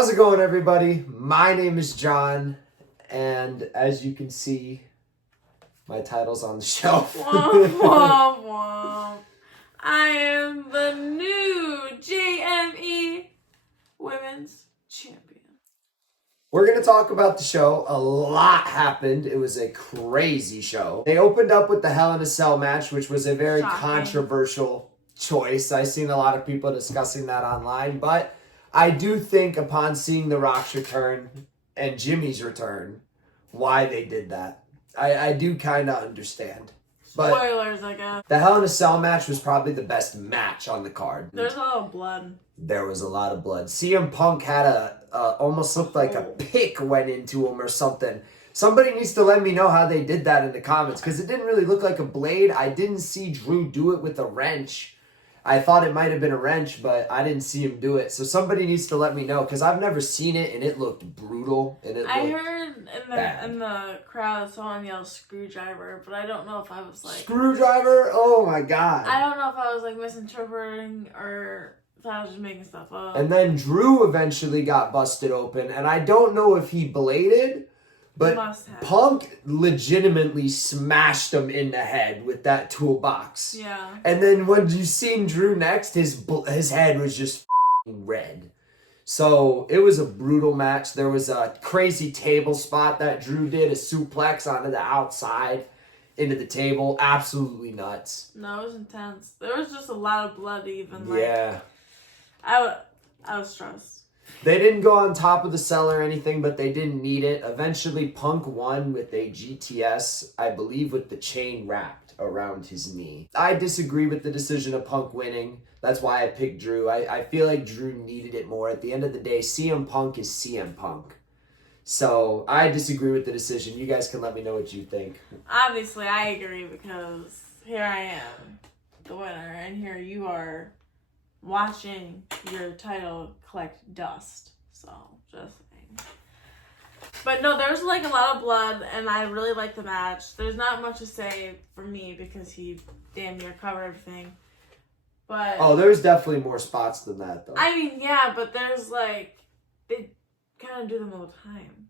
How's it going, everybody? My name is John, and as you can see, my title's on the shelf. Womp, womp, womp. I am the new JME Women's Champion. We're going to talk about the show. A lot happened. It was a crazy show. They opened up with the Hell in a Cell match, which was a very controversial choice. I've seen a lot of people discussing that online, but I do think upon seeing The Rock's return and Jimmy's return, why they did that. I do kind of understand. But spoilers, I guess. The Hell in a Cell match was probably the best match on the card. There's a lot of blood. There was a lot of blood. CM Punk had almost looked like a pick went into him or something. Somebody needs to let me know how they did that in the comments, because it didn't really look like a blade. I didn't see Drew do it with a wrench. I thought it might have been a wrench, but I didn't see him do it. So somebody needs to let me know, because I've never seen it, and it looked brutal. And I heard in the crowd someone yell screwdriver, but I don't know if I was like... Screwdriver? Oh my god. I don't know if I was like misinterpreting or if I was just making stuff up. And then Drew eventually got busted open, and I don't know if he bladed, but Punk legitimately smashed him in the head with that toolbox. Yeah. And then when you seen Drew next, his head was just red. So it was a brutal match. There was a crazy table spot that Drew did, a suplex onto the outside into the table. Absolutely nuts. No, it was intense. There was just a lot of blood even. Yeah. I was stressed. They didn't go on top of the cell or anything, but they didn't need it. Eventually, Punk won with a GTS, I believe with the chain wrapped around his knee. I disagree with the decision of Punk winning. That's why I picked Drew. I feel like Drew needed it more. At the end of the day, CM Punk is CM Punk. So I disagree with the decision. You guys can let me know what you think. Obviously, I agree, because here I am, the winner, and here you are watching your title collect dust. So, just saying. But no, there's like a lot of blood, and I really like the match. There's not much to say for me because he damn near covered everything. But oh, there's definitely more spots than that, though. I mean, yeah, but there's like, they kind of do them all the time.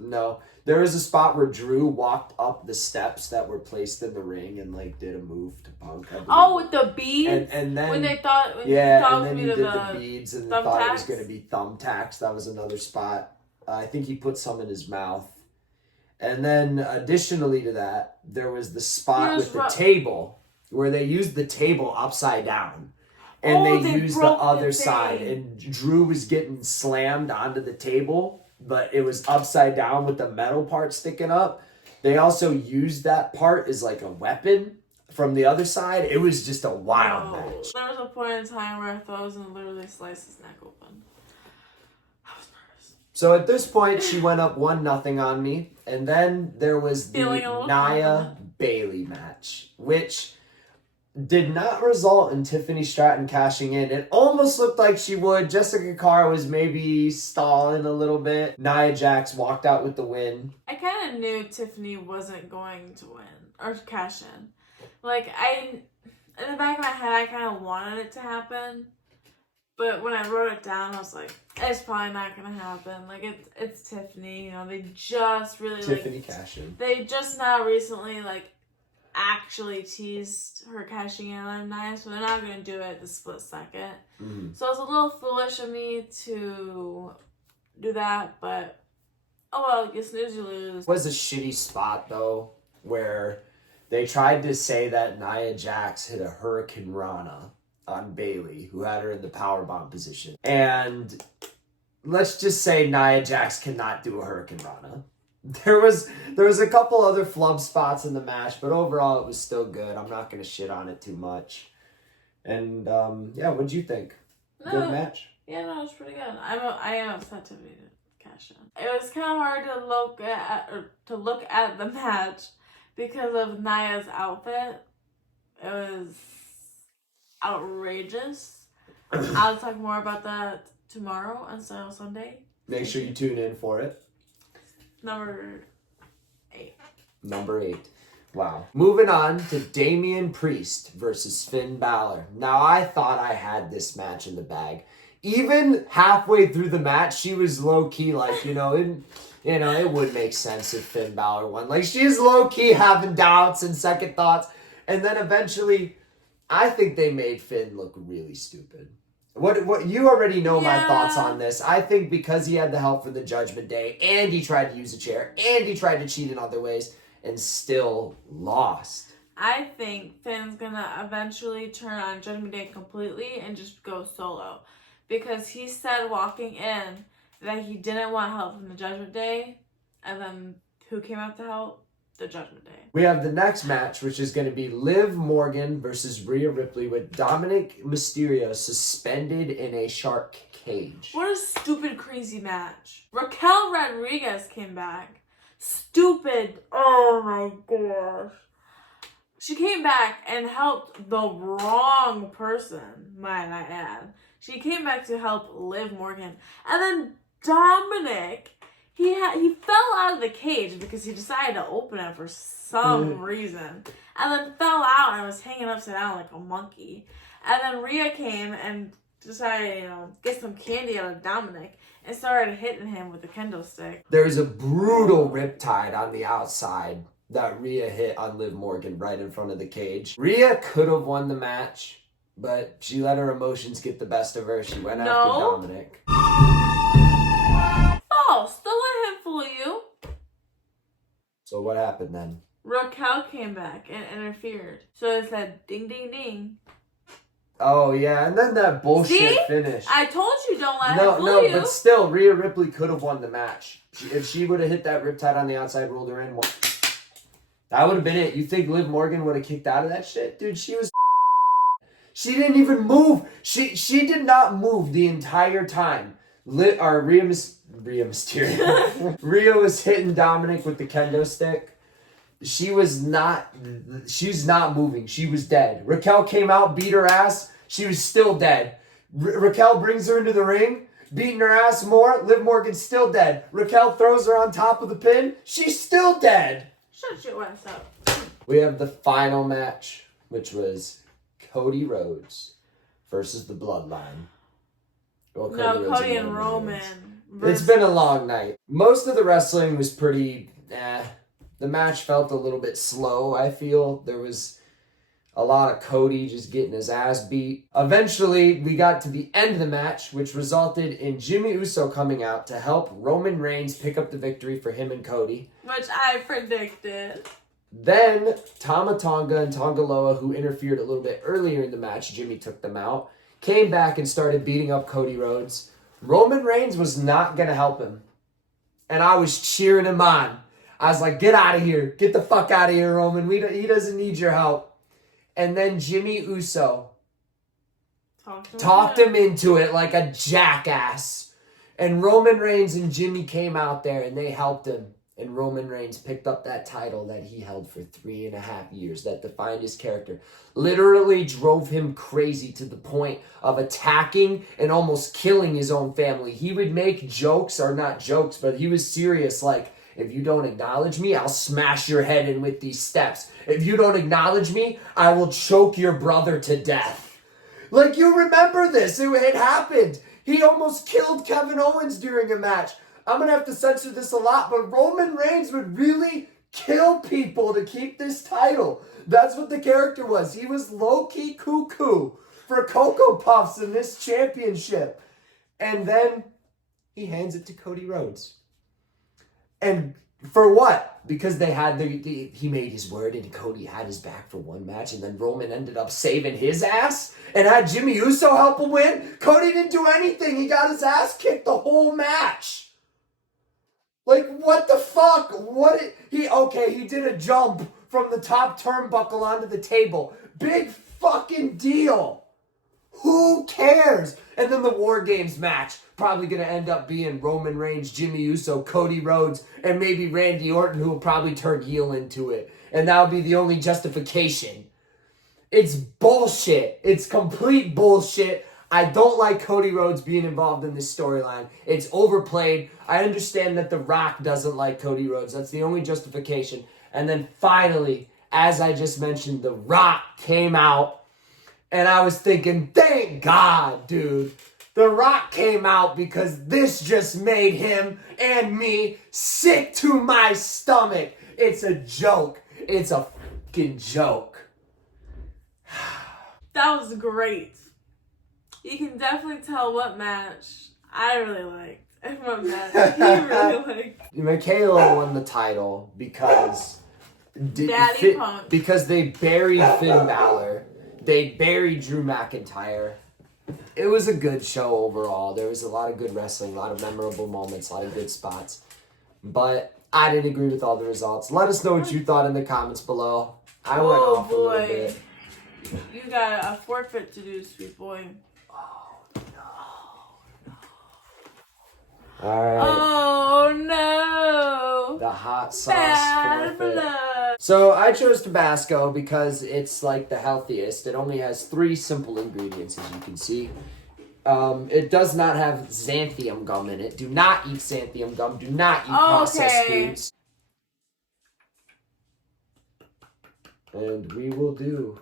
No, there was a spot where Drew walked up the steps that were placed in the ring and like did a move to Punk. Oh, with the beads, and then when they thought, and then he did the beads and thought it was going to be thumbtacks. That was another spot. I think he put some in his mouth. And then additionally to that, there was the spot with the table where they used the table upside down. And they used the other side. And Drew was getting slammed onto the table, but it was upside down with the metal part sticking up. They also used that part as like a weapon from the other side. It was just a wild match. There was a point in time where I thought I was going to literally slice his neck open. I was nervous. So at this point, she went up 1-0 on me. And then there was the Nia Bayley match, which did not result in Tiffany Stratton cashing in. It almost looked like she would. Jessica Carr was maybe stalling a little bit. Nia Jax walked out with the win. I kind of knew Tiffany wasn't going to win or cash in. Like, in the back of my head, I kind of wanted it to happen. But when I wrote it down, I was like, it's probably not going to happen. Like, it's Tiffany. You know, they just really, Tiffany cash in. They just now recently, actually teased her cashing in on Nia, so they're not going to do it the split second. Mm-hmm. So it's a little foolish of me to do that, but oh well, you snooze, you lose. It was a shitty spot, though, where they tried to say that Nia Jax hit a Hurricane Rana on Bayley, who had her in the powerbomb position. And let's just say Nia Jax cannot do a Hurricane Rana. There was a couple other flub spots in the match, but overall it was still good. I'm not going to shit on it too much. And yeah, what'd you think? Good match? Yeah, no, it was pretty good. I am upset to be cash in. It was kind of hard to look at the match because of Nia's outfit. It was outrageous. I'll talk more about that tomorrow on Sunday. Make sure you tune in for it. Number 8. Number 8. Wow. Moving on to Damian Priest versus Finn Balor. Now, I thought I had this match in the bag. even halfway through the match, she was low-key like, it would make sense if Finn Balor won. Like, she's low-key having doubts and second thoughts. And then eventually, I think they made Finn look really stupid. What you already know my thoughts on this. I think because he had the help for the Judgment Day, and he tried to use a chair, and he tried to cheat in other ways, and still lost. I think Finn's gonna eventually turn on Judgment Day completely and just go solo. Because he said walking in that he didn't want help from the Judgment Day, and then who came out to help? The Judgment Day. We have the next match, which is going to be Liv Morgan versus Rhea Ripley with Dominic Mysterio suspended in a shark cage. What a stupid, crazy match. Raquel Rodriguez came back. Stupid. Oh my gosh. She came back and helped the wrong person, might I add. She came back to help Liv Morgan. And then Dominic, he fell out of the cage because he decided to open it for some reason. And then fell out and was hanging upside down like a monkey. And then Rhea came and decided, get some candy out of Dominic and started hitting him with the kendo stick. There's a brutal riptide on the outside that Rhea hit on Liv Morgan right in front of the cage. Rhea could have won the match, but she let her emotions get the best of her. She went after Dominic. False. Don't let him fool you. So what happened then? Raquel came back and interfered. So it said ding, ding, ding. Oh, yeah, and then that bullshit finish. I told you don't let him fool you. No, but still, Rhea Ripley could have won the match. If she would have hit that riptide on the outside, rolled her in, that would have been it. You think Liv Morgan would have kicked out of that shit? Dude, she was... She didn't even move. She did not move the entire time. Rhea Mysterio. Rhea was hitting Dominic with the kendo stick. She's not moving. She was dead. Raquel came out, beat her ass. She was still dead. Raquel brings her into the ring, beating her ass more. Liv Morgan's still dead. Raquel throws her on top of the pin. She's still dead. Shut your ass up. We have the final match, which was Cody Rhodes versus the Bloodline. Well, Cody and Roman. It's been a long night. Most of the wrestling was pretty... The match felt a little bit slow, I feel. There was a lot of Cody just getting his ass beat. Eventually, we got to the end of the match, which resulted in Jimmy Uso coming out to help Roman Reigns pick up the victory for him and Cody. Which I predicted. Then, Tama Tonga and Tonga Loa, who interfered a little bit earlier in the match, Jimmy took them out, came back and started beating up Cody Rhodes. Roman Reigns was not going to help him. And I was cheering him on. I was like, get out of here. Get the fuck out of here, Roman. He doesn't need your help. And then Jimmy Uso talked him into it like a jackass. And Roman Reigns and Jimmy came out there and they helped him. And Roman Reigns picked up that title that he held for 3.5 years that defined his character. Literally drove him crazy to the point of attacking and almost killing his own family. He would make jokes, or not jokes, but he was serious like, if you don't acknowledge me, I'll smash your head in with these steps. If you don't acknowledge me, I will choke your brother to death. Like, you remember this. It happened. He almost killed Kevin Owens during a match. I'm going to have to censor this a lot, but Roman Reigns would really kill people to keep this title. That's what the character was. He was low-key cuckoo for Cocoa Puffs in this championship. And then he hands it to Cody Rhodes. And for what? Because they had he made his word and Cody had his back for one match, and then Roman ended up saving his ass and had Jimmy Uso help him win. Cody didn't do anything. He got his ass kicked the whole match. Like, what the fuck? He did a jump from the top turnbuckle onto the table. Big fucking deal. Who cares? And then the War Games match. Probably going to end up being Roman Reigns, Jimmy Uso, Cody Rhodes, and maybe Randy Orton, who will probably turn heel into it. And that will be the only justification. It's bullshit. It's complete bullshit. I don't like Cody Rhodes being involved in this storyline. It's overplayed. I understand that The Rock doesn't like Cody Rhodes. That's the only justification. And then finally, as I just mentioned, The Rock came out. And I was thinking, thank God, dude. The Rock came out because this just made him and me sick to my stomach. It's a joke. It's a fucking joke. That was great. You can definitely tell what match I really liked and what match he really liked. Michaela won the title because Punk. Because they buried Finn Balor. They buried Drew McIntyre. It was a good show overall. There was a lot of good wrestling, a lot of memorable moments, a lot of good spots. But I didn't agree with all the results. Let us know what you thought in the comments below. I went off a little bit. You got a forfeit to do, sweet boy. Alright. Oh no! The hot sauce Bad forfeit. blood. So I chose Tabasco because it's like the healthiest. It only has 3 simple ingredients, as you can see. It does not have xanthium gum in it. Do not eat xanthium gum. Do not eat processed foods. And we will do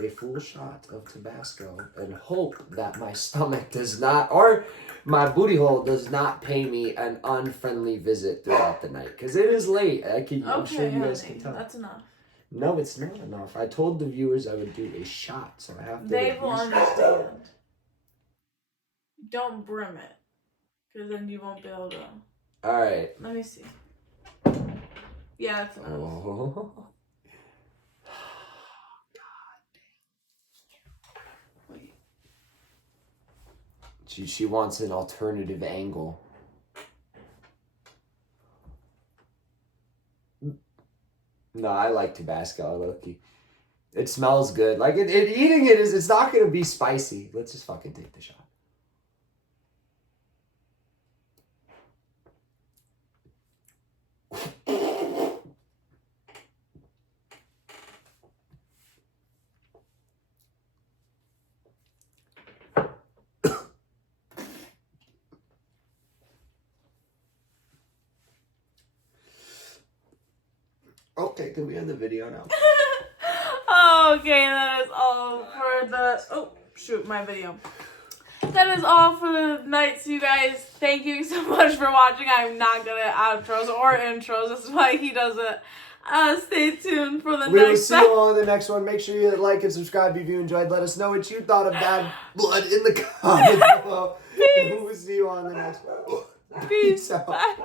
a full shot of Tabasco and hope that my stomach does not, or my booty hole does not pay me an unfriendly visit throughout the night. Because it is late. I'm sure you guys can tell. That's enough. No, it's not enough. I told the viewers I would do a shot, so I have to. They will understand. Don't brim it. Because then you won't be able to. Alright. Let me see. Yeah, that's enough. Oh. She wants an alternative angle. No, I like Tabasco, Loki. It smells good. Like eating it is. It's not gonna be spicy. Let's just fucking take the shot. Okay, can we end the video now? Okay, that is all for the... Oh, shoot, my video. That is all for the night, so you guys. Thank you so much for watching. I'm not good at outros or intros. That's why he does it. Stay tuned for the next one. We will see you all in the next one. Make sure you like and subscribe if you enjoyed. Let us know what you thought of Bad Blood in the comments below. And we will see you all in the next one. Peace. Bye.